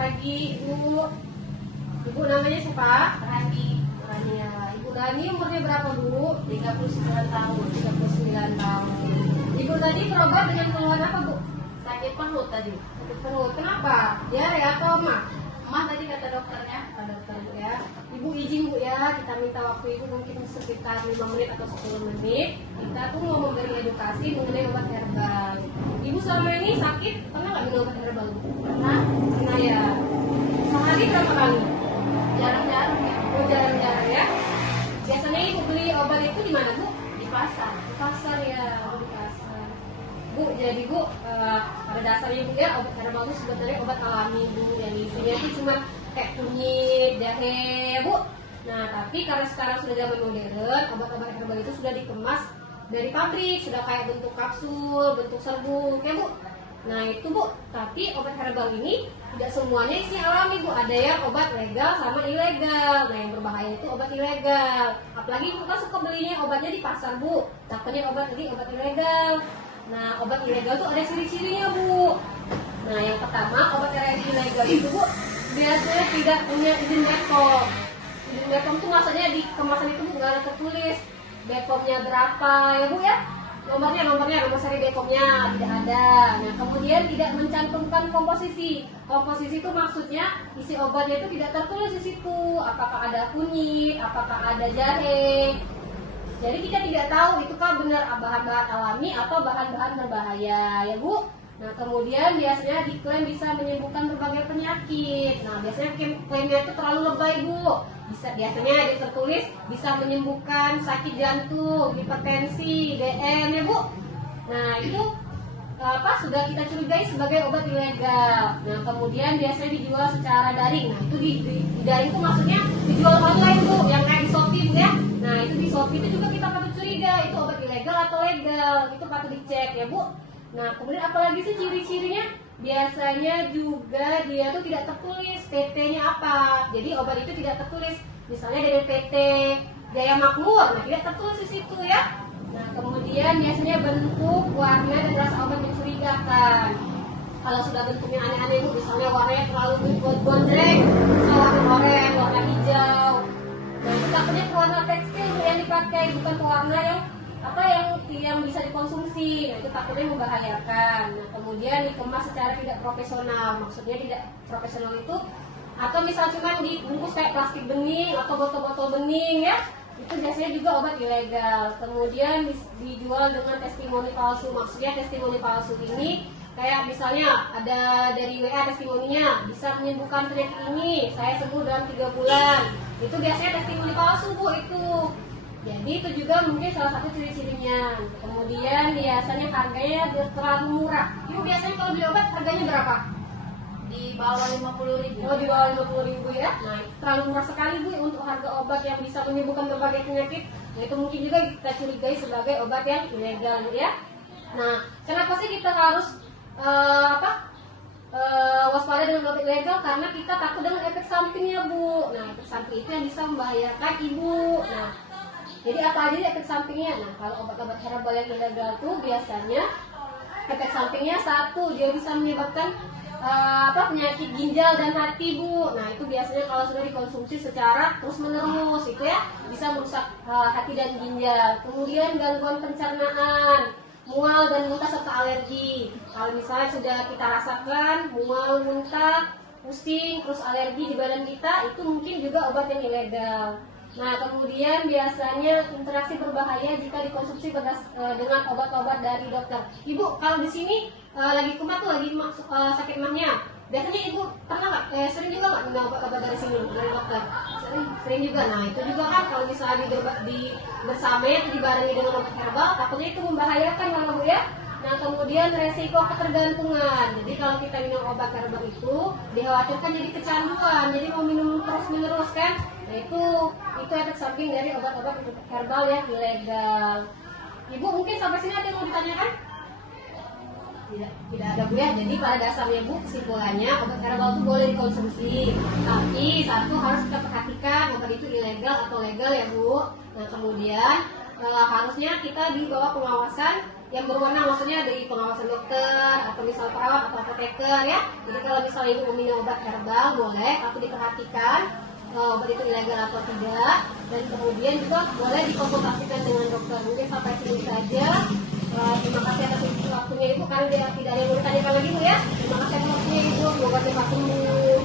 pagi Ibu. Ibu namanya siapa? Rani. Rania. Ibu Rani umurnya berapa Bu? 39 tahun. 39 tahun. Ibu tadi berobat dengan keluhan apa Bu? Sakit perut tadi. Sakit perut. Kenapa? Diare atau mah? Mah tadi kata dokternya. Pak dokter Bu ya. Ibu izin Bu ya, kita minta waktu Ibu mungkin sekitar 5 menit atau 10 menit. Kita tuh mau memberi edukasi mengenai obat herbal. Ibu selama ini sakit, pernah nggak minum obat herbal Bu? Pernah Pernah ya. Sehari berapa kali? jarang-jarang ya Oh, jarang-jarang ya. Biasanya Ibu beli obat itu di mana Bu? di pasar. Di pasar ya, di pasar. Bu, jadi Bu, pada dasarnya Bu ya, obat herbal itu sebenarnya obat alami Bu, yang isinya itu cuma kayak kunyit, jahe ya Bu. Nah, tapi karena sekarang sudah zaman modern, obat-obat herbal itu sudah dikemas dari pabrik, sudah kayak bentuk kapsul, bentuk serbuk ya Bu. Nah itu Bu, tapi obat herbal ini tidak semuanya isinya alami Bu. Ada yang obat legal sama ilegal. Nah yang berbahaya itu obat ilegal. Apalagi Ibu kan suka belinya obatnya di pasar Bu. Takutnya obat ilegal. Nah obat ilegal itu ada ciri-cirinya Bu. Nah yang pertama obat ilegal itu Bu biasanya tidak punya izin BPOM. Izin BPOM itu maksudnya di kemasan itu Bu nggak ada tertulis BPOM-nya berapa ya Bu ya. Nomor seri BPOM-nya tidak ada. Nah, kemudian tidak mencantumkan komposisi. Komposisi itu maksudnya isi obatnya itu tidak tertulis di situ. Apakah ada kunyit, apakah ada jahe. Jadi kita tidak tahu itukah benar bahan-bahan alami atau bahan-bahan berbahaya, ya Bu. Nah, kemudian biasanya diklaim bisa menyembuhkan berbagai penyakit. Nah, biasanya klaimnya itu terlalu lebay, Bu. Biasanya tertulis bisa menyembuhkan sakit jantung, hipertensi, DM ya Bu. Nah itu sudah kita curigai sebagai obat ilegal. Nah kemudian biasanya dijual secara daring. Nah itu di daring itu maksudnya dijual online Bu, yang kayak di Shopee Bu ya. Nah itu di Shopee itu juga kita patut curiga itu obat ilegal atau legal, itu patut dicek ya Bu. Nah kemudian apalagi sih ciri-cirinya? Biasanya juga dia tuh tidak tertulis PT-nya apa. Jadi obat itu tidak tertulis. Misalnya dari PT Jaya Makmur, nah tidak tertulis di situ ya. Nah kemudian biasanya bentuk, warna dan rasa obat mencurigakan. Kalau sudah bentuknya aneh-aneh Bu, misalnya warnanya terlalu gonjreng, misalnya warna oranye, warna hijau. Nah itu takutnya pewarna tekstil Bu yang dipakai, bukan pewarna yang bisa dikonsumsi. Nah itu takutnya membahayakan. Nah kemudian dikemas secara tidak profesional. Maksudnya tidak profesional itu atau misal cuma dibungkus kayak plastik bening atau botol-botol bening ya, itu biasanya juga obat ilegal. Kemudian dijual dengan testimoni palsu. Maksudnya testimoni palsu ini kayak misalnya ada dari WA testimoninya, bisa menyembuhkan penyakit ini, saya sembuh dalam 3 bulan. Itu biasanya testimoni palsu Bu itu. Jadi itu juga mungkin salah satu ciri-cirinya. Kemudian biasanya harganya terlalu murah. Ibu biasanya kalau beli obat harganya berapa? Di bawah 50.000. Oh di bawah 50.000 ya. Nah terlalu murah sekali Bu untuk harga obat yang bisa menyembuhkan berbagai penyakit. Nah itu mungkin juga kita curigai sebagai obat yang ilegal ya. Nah kenapa sih kita harus waspada dengan obat ilegal? Karena kita takut dengan efek sampingnya Bu. Nah efek samping itu yang bisa membahayakan Ibu. Nah jadi apa aja efek sampingnya? Nah kalau obat-obat herbal yang ilegal tuh biasanya efek sampingnya satu, dia bisa menyebabkan penyakit ginjal dan hati Bu. Nah itu biasanya kalau sudah dikonsumsi secara terus menerus itu ya bisa merusak hati dan ginjal. Kemudian gangguan pencernaan, mual dan muntah serta alergi. Kalau misalnya sudah kita rasakan mual, muntah, pusing, terus alergi di badan kita, itu mungkin juga obat yang ilegal. Nah kemudian biasanya interaksi berbahaya jika dikonsumsi dengan obat-obat dari dokter. Ibu kalau di sini lagi kumat tuh, lagi sakit mahnya, biasanya Ibu pernah nggak, sering juga nggak minum obat-obat dari sini dari dokter? Sering juga. Nah itu juga kan kalau misalnya bersamanya itu dibarengi dengan obat herbal, takutnya itu membahayakan kan Bu ya. Nah kemudian resiko ketergantungan. Jadi kalau kita minum obat herbal itu dikhawatirkan jadi kecanduan, jadi mau minum terus menerus kan. Nah itu efek samping dari obat-obat herbal yang ilegal. Ibu mungkin sampai sini ada yang mau ditanyakan? Tidak ada Bu ya. Jadi pada dasarnya Bu kesimpulannya obat herbal itu boleh dikonsumsi, tapi satu harus kita perhatikan obat itu ilegal atau legal ya Bu. Nah kemudian harusnya kita di bawah pengawasan yang berwenang, maksudnya dari pengawasan dokter atau misal perawat atau apoteker ya. Jadi kalau misalnya ibu minum obat herbal boleh, tapi diperhatikan obat itu ilegal atau tidak, dan kemudian juga boleh dikonsultasikan dengan dokter. Mungkin sampai sini saja. Terima kasih atas waktunya ibu, karena dia tidak ada yang mau ditanyakan lagi bu ya. Terima kasih atas waktunya ibu, semoga cepat sembuh.